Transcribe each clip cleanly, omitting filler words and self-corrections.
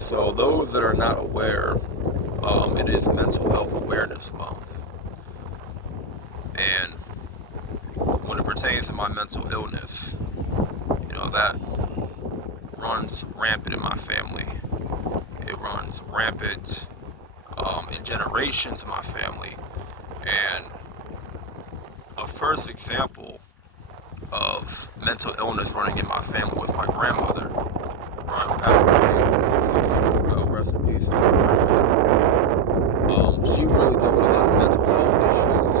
So those that are not aware, it is Mental Health Awareness Month. And when it pertains to my mental illness, that runs rampant in my family. It runs rampant in generations of my family. And a first example of mental illness running in my family was my grandmother. Right, who passed away 6 years ago. Rest in peace to my grandmother. She really dealt with a lot of mental health issues,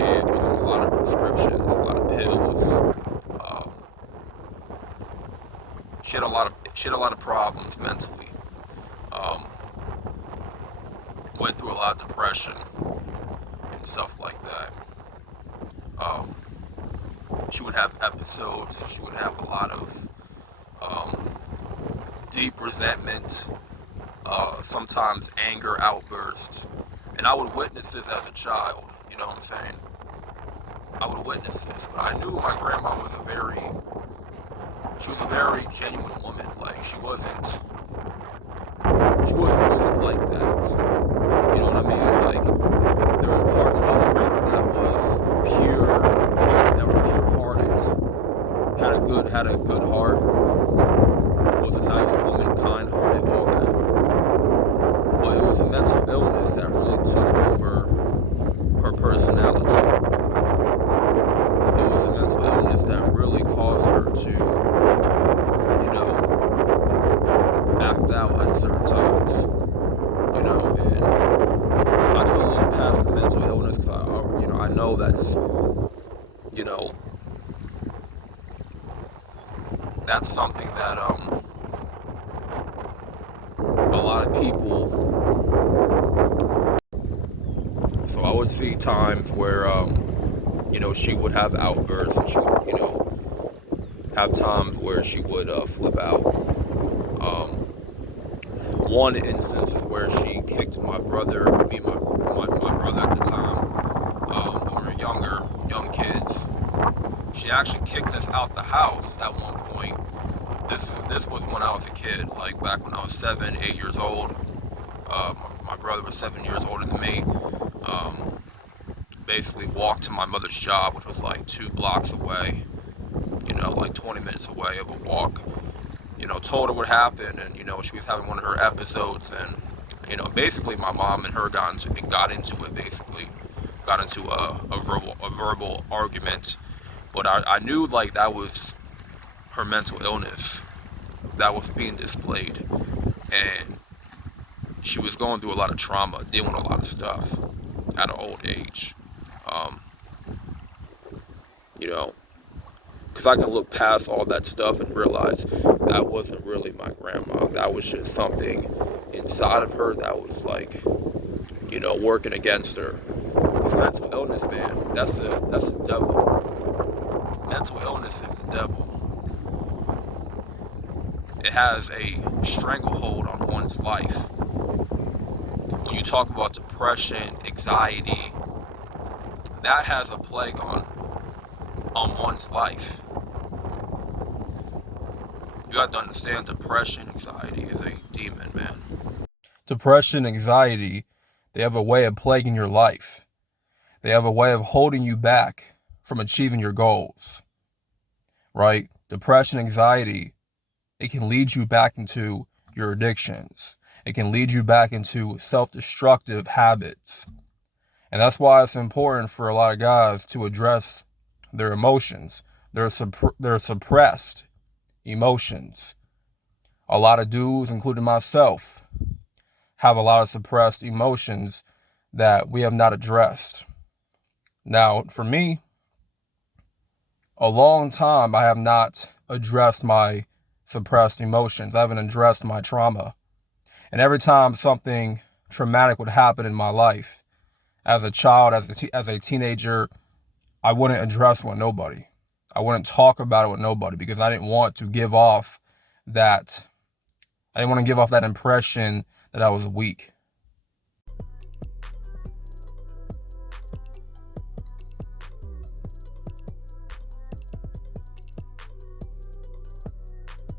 and was on a lot of prescriptions, a lot of pills. Um, she had a lot of problems mentally. Um, Went through a lot of depression and stuff like that. Um, she would have episodes. She would have a lot of deep resentment, sometimes anger outbursts, and I would witness this as a child. You know what I'm saying? I would witness this, but I knew my grandma was a very genuine woman. Like she wasn't really like that. You know what I mean? Like there was parts of her that was pure, that were pure-hearted, had a good heart, was a nice woman, kind-hearted, all that. But it was a mental illness that really took over her personality. It was a mental illness that really caused her to, act out at certain times. And I couldn't look past the mental illness because I know that's something that a lot of people. So I would see times where she would have outbursts, and she would have times where she would flip out. One instance is where she kicked my brother, me and my brother at the time, when we were young kids. She actually kicked us out the house at one point. This was when I was a kid, like back when I was 7, 8 years old. My brother was 7 years older than me. Basically walked to my mother's job, which was like 2 blocks away, like 20 minutes away of a walk. Told her what happened, and she was having one of her episodes, and basically my mom and her got into it. Basically, got into a verbal argument. But I knew like that was her mental illness that was being displayed, and she was going through a lot of trauma, dealing with a lot of stuff at an old age. Um, because I can look past all that stuff and realize that wasn't really my grandma. That was just something inside of her that was like, working against her. Because mental illness, man, that's the devil. Mental illness is the devil. It has a stranglehold on one's life. When you talk about depression, anxiety, that has a plague on one's life. You got to understand, depression, anxiety is a demon, man. Depression, anxiety, they have a way of plaguing your life. They have a way of holding you back from achieving your goals, right? Depression, anxiety, it can lead you back into your addictions. It can lead you back into self-destructive habits. And that's why it's important for a lot of guys to address their emotions, their suppressed emotions. A lot of dudes, including myself, have a lot of suppressed emotions that we have not addressed. Now, for me, a long time I have not addressed my suppressed emotions. I haven't addressed my trauma. And every time something traumatic would happen in my life, as a child, as a teenager, I wouldn't address it with nobody. I wouldn't talk about it with nobody because I didn't want to give off that impression that I was weak.